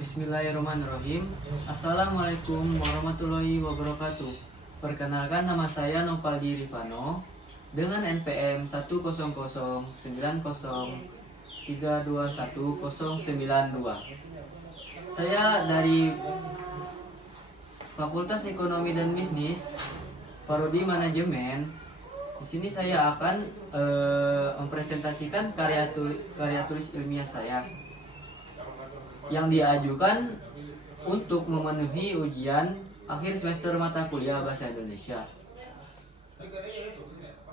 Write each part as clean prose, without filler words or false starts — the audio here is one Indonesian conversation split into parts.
Bismillahirrahmanirrahim. Assalamualaikum warahmatullahi wabarakatuh. Perkenalkan, nama saya Nopaldi Rifano dengan NPM 10030321092. Saya dari Fakultas Ekonomi dan Bisnis, Prodi Manajemen. Di sini saya akan mempresentasikan karya tulis ilmiah saya yang diajukan untuk memenuhi ujian akhir semester mata kuliah Bahasa Indonesia.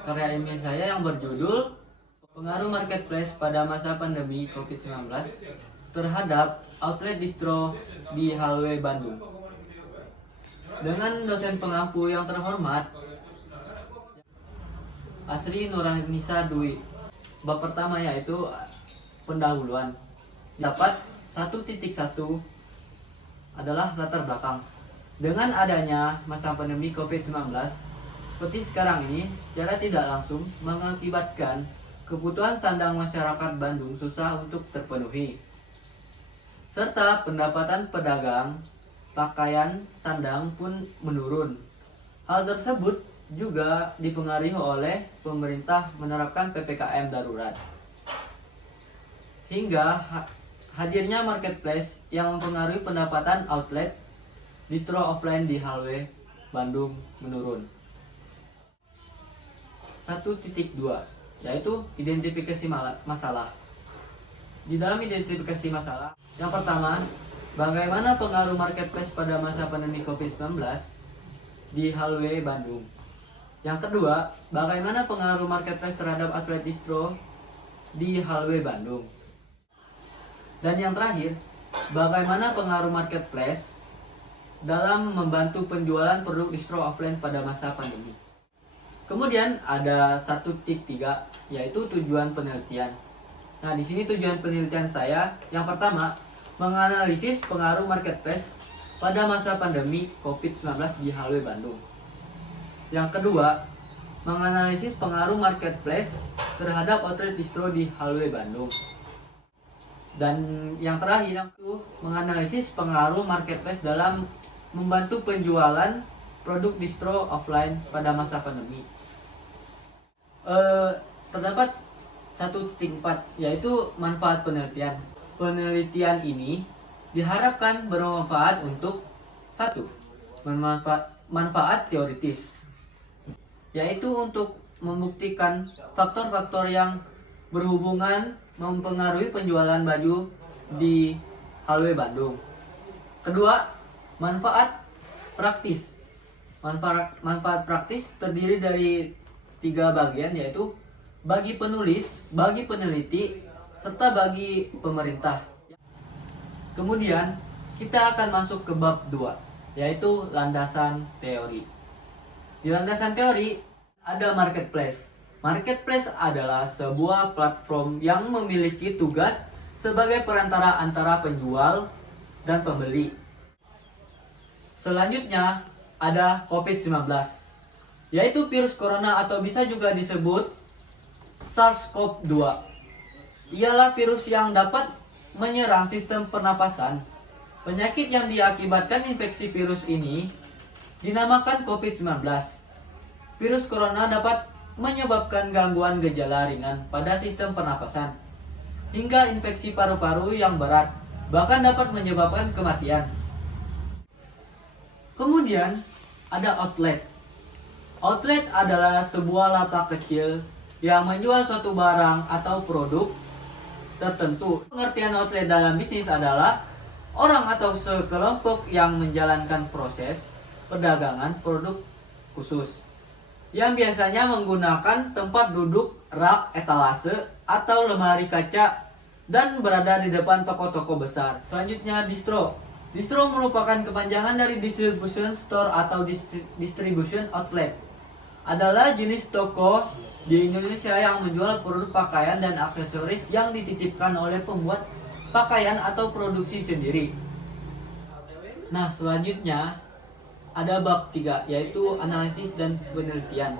Karya ilmiah saya yang berjudul Pengaruh Marketplace pada Masa Pandemi COVID-19 terhadap Outlet Distro di Hallway Bandung. Dengan dosen pengampu yang terhormat, Asri Nuranisa Dwi. Bab pertama yaitu pendahuluan. Dapat 1.1 adalah latar belakang. Dengan adanya masa pandemi COVID-19 seperti sekarang ini, secara tidak langsung mengakibatkan kebutuhan sandang masyarakat Bandung susah untuk terpenuhi, serta pendapatan pedagang pakaian sandang pun menurun. Hal tersebut juga dipengaruhi oleh pemerintah menerapkan PPKM darurat, hingga hadirnya marketplace yang mempengaruhi pendapatan outlet distro offline di Hallway Bandung menurun. 1.2 yaitu identifikasi masalah. Di dalam identifikasi masalah, yang pertama, bagaimana pengaruh marketplace pada masa pandemi COVID-19 di Hallway Bandung. Yang kedua, bagaimana pengaruh marketplace terhadap outlet distro di Hallway Bandung. Dan yang terakhir, bagaimana pengaruh marketplace dalam membantu penjualan produk distro offline pada masa pandemi. Kemudian ada 1.3 yaitu tujuan penelitian. Nah, di sini tujuan penelitian saya yang pertama, menganalisis pengaruh marketplace pada masa pandemi COVID-19 di Hallway Bandung. Yang kedua, menganalisis pengaruh marketplace terhadap outlet distro di Hallway Bandung. Dan yang terakhir, menganalisis pengaruh marketplace dalam membantu penjualan produk distro offline pada masa pandemi. Terdapat 1.4 yaitu manfaat penelitian. Penelitian ini diharapkan bermanfaat untuk 1. Manfaat teoritis, yaitu untuk membuktikan faktor-faktor yang berhubungan mempengaruhi penjualan baju di Hallway Bandung. Kedua, manfaat praktis. Manfaat praktis terdiri dari 3 bagian, yaitu bagi penulis, bagi peneliti, serta bagi pemerintah. Kemudian kita akan masuk ke bab 2, yaitu landasan teori. Di landasan teori ada marketplace. Marketplace adalah sebuah platform yang memiliki tugas sebagai perantara antara penjual dan pembeli. Selanjutnya ada COVID-19, yaitu virus corona atau bisa juga disebut SARS-CoV-2. Ialah virus yang dapat menyerang sistem pernapasan. Penyakit yang diakibatkan infeksi virus ini dinamakan COVID-19. Virus corona dapat menyebabkan gangguan gejala ringan pada sistem pernapasan, hingga infeksi paru-paru yang berat, bahkan dapat menyebabkan kematian. Kemudian ada outlet. Outlet adalah sebuah lapak kecil yang menjual suatu barang atau produk tertentu. Pengertian outlet dalam bisnis adalah orang atau sekelompok yang menjalankan proses perdagangan produk khusus, yang biasanya menggunakan tempat duduk, rak, etalase, atau lemari kaca, dan berada di depan toko-toko besar. Selanjutnya distro. Distro merupakan kepanjangan dari distribution store atau distribution outlet. Adalah jenis toko di Indonesia yang menjual produk pakaian dan aksesoris yang dititipkan oleh pembuat pakaian atau produksi sendiri. Nah, selanjutnya ada bab 3, yaitu analisis dan penelitian.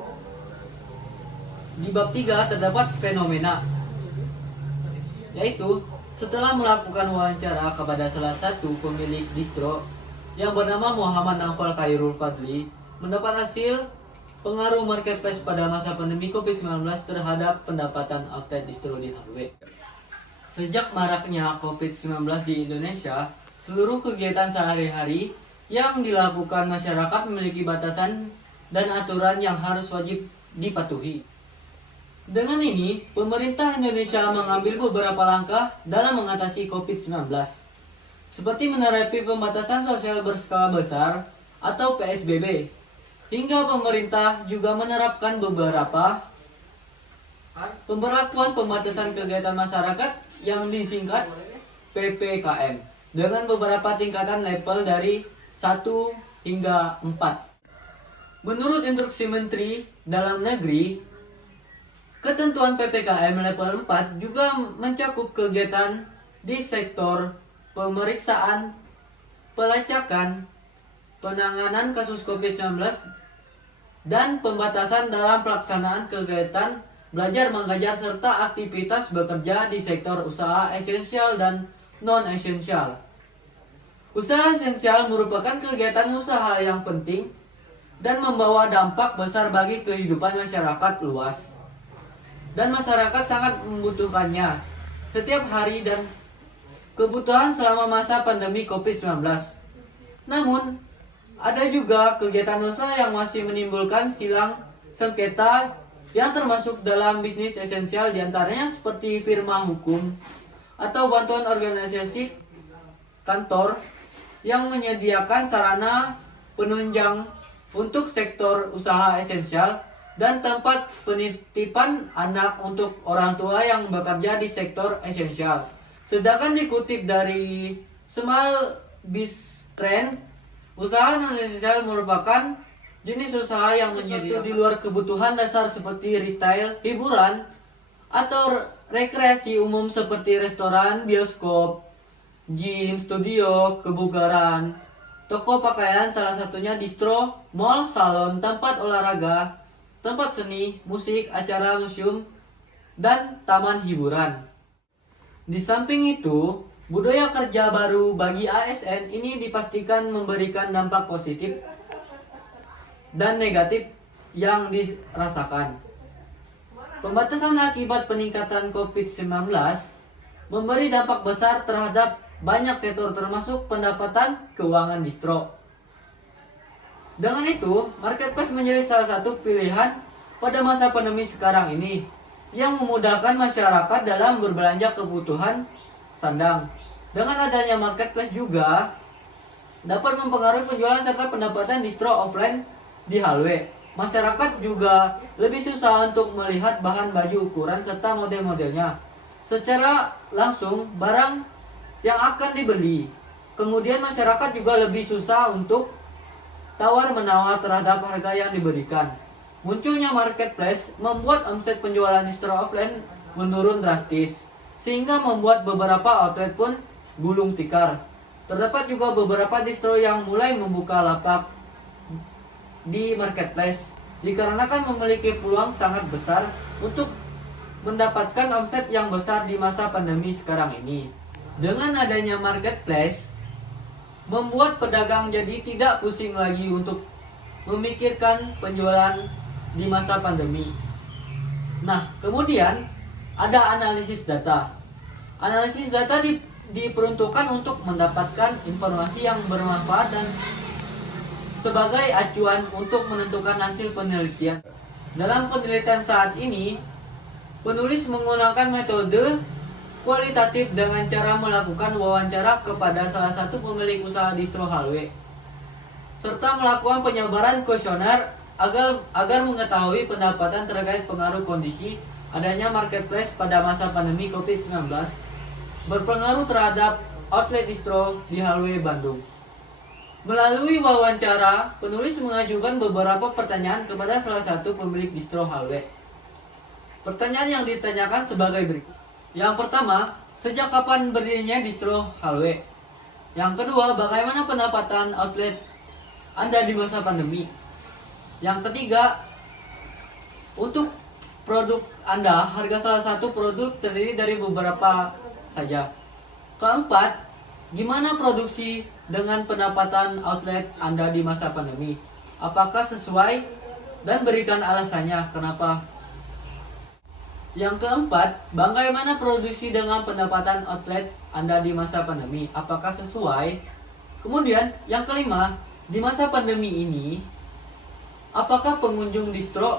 Di bab 3 terdapat fenomena, yaitu Setelah melakukan wawancara kepada salah satu pemilik distro yang bernama Muhammad Naufal Khairul Fadli, mendapat hasil pengaruh marketplace pada masa pandemi COVID-19 terhadap pendapatan outlet distro di Hallway. Sejak maraknya COVID-19 di Indonesia, seluruh kegiatan sehari-hari yang dilakukan masyarakat memiliki batasan dan aturan yang harus wajib dipatuhi. Dengan ini, pemerintah Indonesia mengambil beberapa langkah dalam mengatasi COVID-19, seperti menerapkan pembatasan sosial berskala besar atau PSBB, hingga pemerintah juga menerapkan beberapa pemberlakuan pembatasan kegiatan masyarakat yang disingkat PPKM dengan beberapa tingkatan level dari 1 hingga 4. Menurut instruksi Menteri Dalam Negeri, ketentuan PPKM level 4 juga mencakup kegiatan di sektor pemeriksaan, pelacakan, penanganan kasus COVID-19, dan pembatasan dalam pelaksanaan kegiatan belajar mengajar serta aktivitas bekerja di sektor usaha esensial dan non-esensial. Usaha esensial merupakan kegiatan usaha yang penting dan membawa dampak besar bagi kehidupan masyarakat luas. Dan masyarakat sangat membutuhkannya setiap hari dan kebutuhan selama masa pandemi COVID-19. Namun, ada juga kegiatan usaha yang masih menimbulkan silang sengketa yang termasuk dalam bisnis esensial, diantaranya seperti firma hukum atau bantuan organisasi kantor yang menyediakan sarana penunjang untuk sektor usaha esensial dan tempat penitipan anak untuk orang tua yang bekerja di sektor esensial. Sedangkan dikutip dari Small Biz Trend, usaha non-esensial merupakan jenis usaha yang menyediakan di luar kebutuhan dasar seperti retail, hiburan, atau rekreasi umum seperti restoran, bioskop, gym, studio, kebugaran, toko pakaian, salah satunya distro, mall, salon, tempat olahraga, tempat seni, musik, acara museum, dan taman hiburan. Di samping itu, budaya kerja baru bagi ASN ini dipastikan memberikan dampak positif dan negatif yang dirasakan. Pembatasan akibat peningkatan COVID-19 memberi dampak besar terhadap banyak sektor termasuk pendapatan keuangan distro. Dengan itu, marketplace menjadi salah satu pilihan pada masa pandemi sekarang ini yang memudahkan masyarakat dalam berbelanja kebutuhan sandang. Dengan adanya marketplace juga dapat mempengaruhi penjualan serta pendapatan distro offline di Hallway. Masyarakat juga lebih susah untuk melihat bahan baju ukuran serta model-modelnya secara langsung barang yang akan dibeli. Kemudian masyarakat juga lebih susah untuk tawar-menawar terhadap harga yang diberikan. Munculnya marketplace membuat omset penjualan distro offline menurun drastis, sehingga membuat beberapa outlet pun gulung tikar. Terdapat juga beberapa distro yang mulai membuka lapak di marketplace dikarenakan memiliki peluang sangat besar untuk mendapatkan omset yang besar di masa pandemi sekarang ini. Dengan adanya marketplace membuat pedagang jadi tidak pusing lagi untuk memikirkan penjualan di masa pandemi. Nah, kemudian ada analisis data. Analisis data diperuntukkan untuk mendapatkan informasi yang bermanfaat dan sebagai acuan untuk menentukan hasil penelitian. Dalam penelitian saat ini, penulis menggunakan metode kualitatif dengan cara melakukan wawancara kepada salah satu pemilik usaha distro Hallway, serta melakukan penyebaran kuesioner agar mengetahui pendapatan terkait pengaruh kondisi adanya marketplace pada masa pandemi COVID-19 berpengaruh terhadap outlet distro di Hallway Bandung. Melalui wawancara, penulis mengajukan beberapa pertanyaan kepada salah satu pemilik distro Hallway. Pertanyaan yang ditanyakan sebagai berikut. Yang pertama, sejak kapan berdirinya distro Hallway? Yang kedua, bagaimana pendapatan outlet Anda di masa pandemi? Yang ketiga, untuk produk Anda, harga salah satu produk terdiri dari beberapa saja. Keempat, gimana produksi dengan pendapatan outlet Anda di masa pandemi? Apakah sesuai? Dan berikan alasannya kenapa. Yang keempat, bagaimana produksi dengan pendapatan outlet Anda di masa pandemi? Apakah sesuai? Kemudian, yang kelima, di masa pandemi ini, apakah pengunjung distro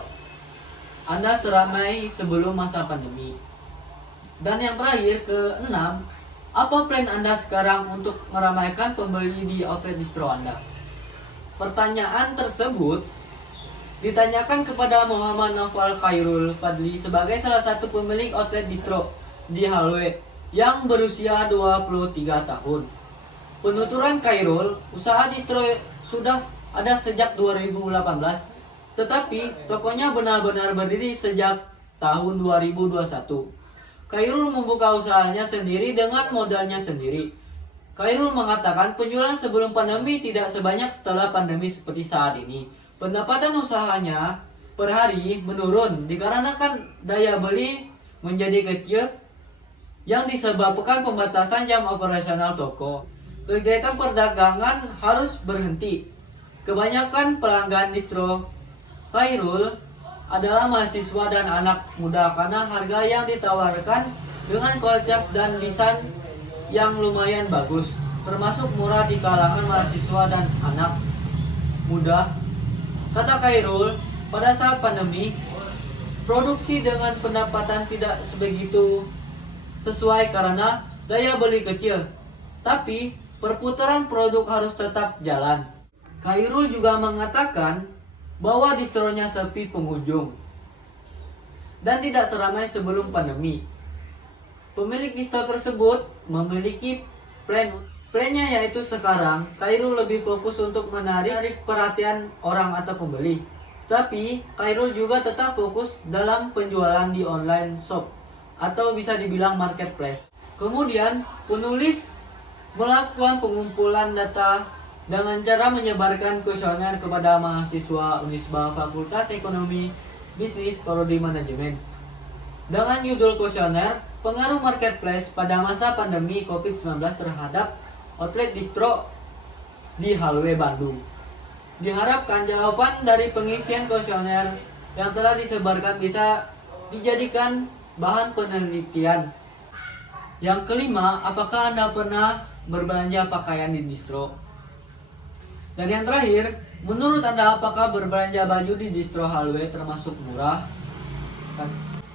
Anda seramai sebelum masa pandemi? Dan yang terakhir, keenam, apa plan Anda sekarang untuk meramaikan pembeli di outlet distro Anda? Pertanyaan tersebut ditanyakan kepada Muhammad Naufal Khairul Fadli sebagai salah satu pemilik outlet distro di Halwe yang berusia 23 tahun. Penuturan Khairul, usaha distro sudah ada sejak 2018, tetapi tokonya benar-benar berdiri sejak tahun 2021. Khairul membuka usahanya sendiri dengan modalnya sendiri. Khairul mengatakan penjualan sebelum pandemi tidak sebanyak setelah pandemi seperti saat ini. Pendapatan usahanya per hari menurun dikarenakan daya beli menjadi kecil yang disebabkan pembatasan jam operasional toko. Kegiatan perdagangan harus berhenti. Kebanyakan pelanggan distro Khairul adalah mahasiswa dan anak muda karena harga yang ditawarkan dengan kualitas dan desain yang lumayan bagus, termasuk murah di kalangan mahasiswa dan anak muda. Kata Khairul, pada saat pandemi, produksi dengan pendapatan tidak sebegitu sesuai karena daya beli kecil. Tapi, perputaran produk harus tetap jalan. Khairul juga mengatakan bahwa distronya sepi pengunjung dan tidak seramai sebelum pandemi. Pemilik distro tersebut memiliki plannya yaitu sekarang Khairul lebih fokus untuk menarik perhatian orang atau pembeli. Tapi Khairul juga tetap fokus dalam penjualan di online shop atau bisa dibilang marketplace. Kemudian penulis melakukan pengumpulan data dengan cara menyebarkan kuesioner kepada mahasiswa Unisba Fakultas Ekonomi Bisnis Prodi Manajemen. Dengan judul kuesioner, pengaruh marketplace pada masa pandemi COVID-19 terhadap outlet distro di Halwe, Bandung. Diharapkan jawaban dari pengisian kuesioner yang telah disebarkan bisa dijadikan bahan penelitian. Yang kelima, apakah Anda pernah berbelanja pakaian di distro? Dan yang terakhir, menurut Anda apakah berbelanja baju di distro Halwe termasuk murah?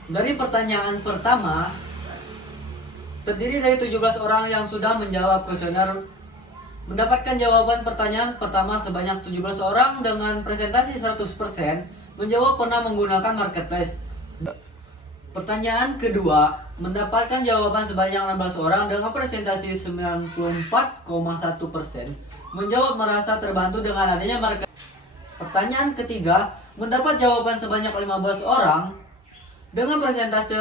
Dari pertanyaan pertama, terdiri dari 17 orang yang sudah menjawab kuesioner. Mendapatkan jawaban pertanyaan pertama sebanyak 17 orang dengan presentasi 100% menjawab pernah menggunakan marketplace. Pertanyaan kedua, mendapatkan jawaban sebanyak 16 orang dengan presentasi 94,1% menjawab merasa terbantu dengan adanya marketplace. Pertanyaan ketiga, mendapat jawaban sebanyak 15 orang dengan presentasi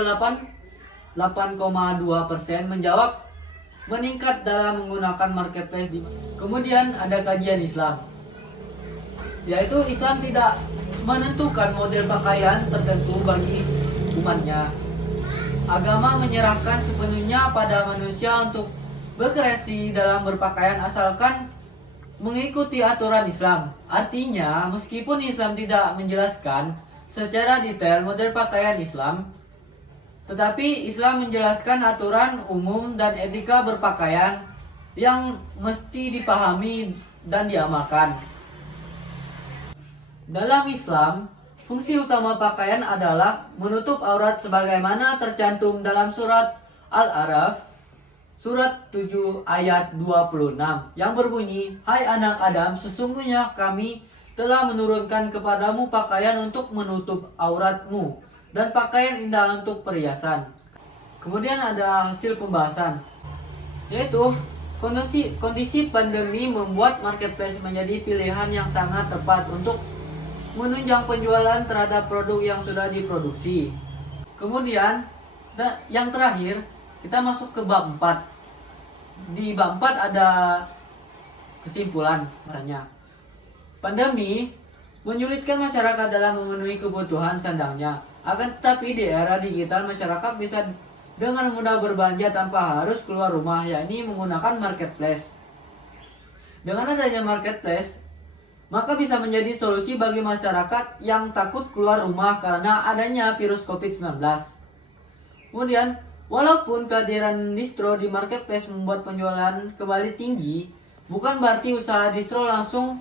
8,2% menjawab meningkat dalam menggunakan marketplace. Kemudian ada kajian Islam, yaitu Islam tidak menentukan model pakaian tertentu bagi umatnya. Agama menyerahkan sepenuhnya pada manusia untuk berkreasi dalam berpakaian asalkan mengikuti aturan Islam. Artinya, meskipun Islam tidak menjelaskan secara detail model pakaian Islam, tetapi Islam menjelaskan aturan umum dan etika berpakaian yang mesti dipahami dan diamalkan. Dalam Islam, fungsi utama pakaian adalah menutup aurat sebagaimana tercantum dalam surat Al-A'raf, surat 7 ayat 26 yang berbunyi, "Hai anak Adam, sesungguhnya kami telah menurunkan kepadamu pakaian untuk menutup auratmu dan pakaian indah untuk perhiasan." Kemudian ada hasil pembahasan, yaitu kondisi pandemi membuat marketplace menjadi pilihan yang sangat tepat untuk menunjang penjualan terhadap produk yang sudah diproduksi. Kemudian yang terakhir, kita masuk ke bab 4. Di bab 4 ada kesimpulan, misalnya pandemi menyulitkan masyarakat dalam memenuhi kebutuhan sandangnya. Akan tetapi di era digital masyarakat bisa dengan mudah berbelanja tanpa harus keluar rumah, yakni menggunakan marketplace. Dengan adanya marketplace, maka bisa menjadi solusi bagi masyarakat yang takut keluar rumah karena adanya virus COVID-19. Kemudian, walaupun kehadiran distro di marketplace membuat penjualan kembali tinggi, bukan berarti usaha distro langsung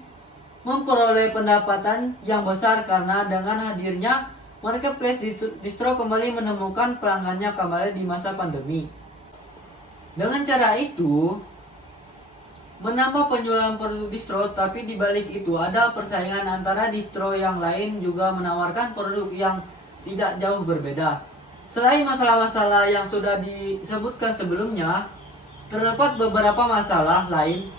memperoleh pendapatan yang besar, karena dengan hadirnya marketplace distro kembali menemukan pelanggannya kembali di masa pandemi. Dengan cara itu, menambah penjualan produk distro, tapi di balik itu ada persaingan antara distro yang lain juga menawarkan produk yang tidak jauh berbeda. Selain masalah-masalah yang sudah disebutkan sebelumnya, terdapat beberapa masalah lain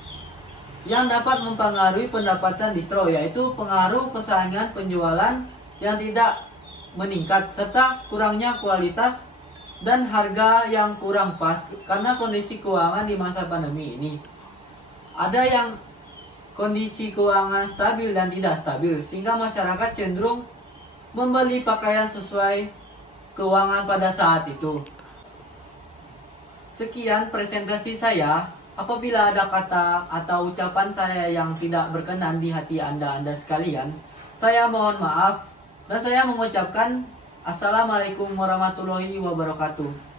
yang dapat mempengaruhi pendapatan distro, yaitu pengaruh persaingan penjualan yang tidak meningkat, serta kurangnya kualitas dan harga yang kurang pas karena kondisi keuangan di masa pandemi ini. Ada yang kondisi keuangan stabil dan tidak stabil, sehingga masyarakat cenderung membeli pakaian sesuai keuangan pada saat itu. Sekian presentasi saya. Apabila ada kata atau ucapan saya yang tidak berkenan di hati Anda sekalian, saya mohon maaf dan saya mengucapkan Assalamualaikum warahmatullahi wabarakatuh.